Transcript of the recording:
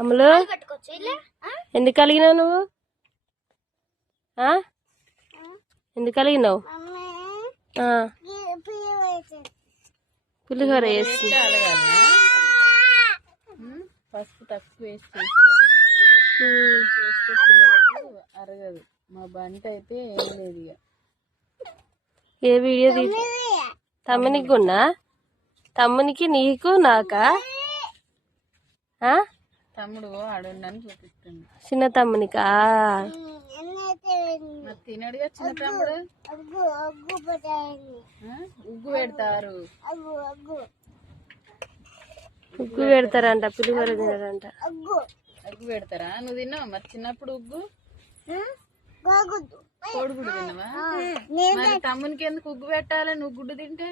అమ్ములు ఎందుకు కలిగినావు నువ్వు? ఎందుకు కలిగినావు? పులిహోర వేసి పసుపు తక్కువ వేసి అరగదు. మా బంట అయితే ఏం లేదు. ఇక ఏ వీడియో తమ్మునికి ఉన్నా? తమ్మునికి నీకు నాకా? తమ్ముడు ఆడుండని చూపిస్తుంది. చిన్న తమ్మునికా? తినడుగా చిన్న తమ్ముడు. ఉగ్గు పెడతారు. ఉగ్గు పెడతారంట, పులిహోర తినడంట. ఉగ్గు పెడతారా? నువ్వు తిన్నావా మరి చిన్నప్పుడు ఉగ్గు? కోడిగుడ్డు తిన్నావా? మరి తమ్మునికి ఎందుకు ఉగ్గు పెట్టాలి నువ్వు గుడ్డు తింటే?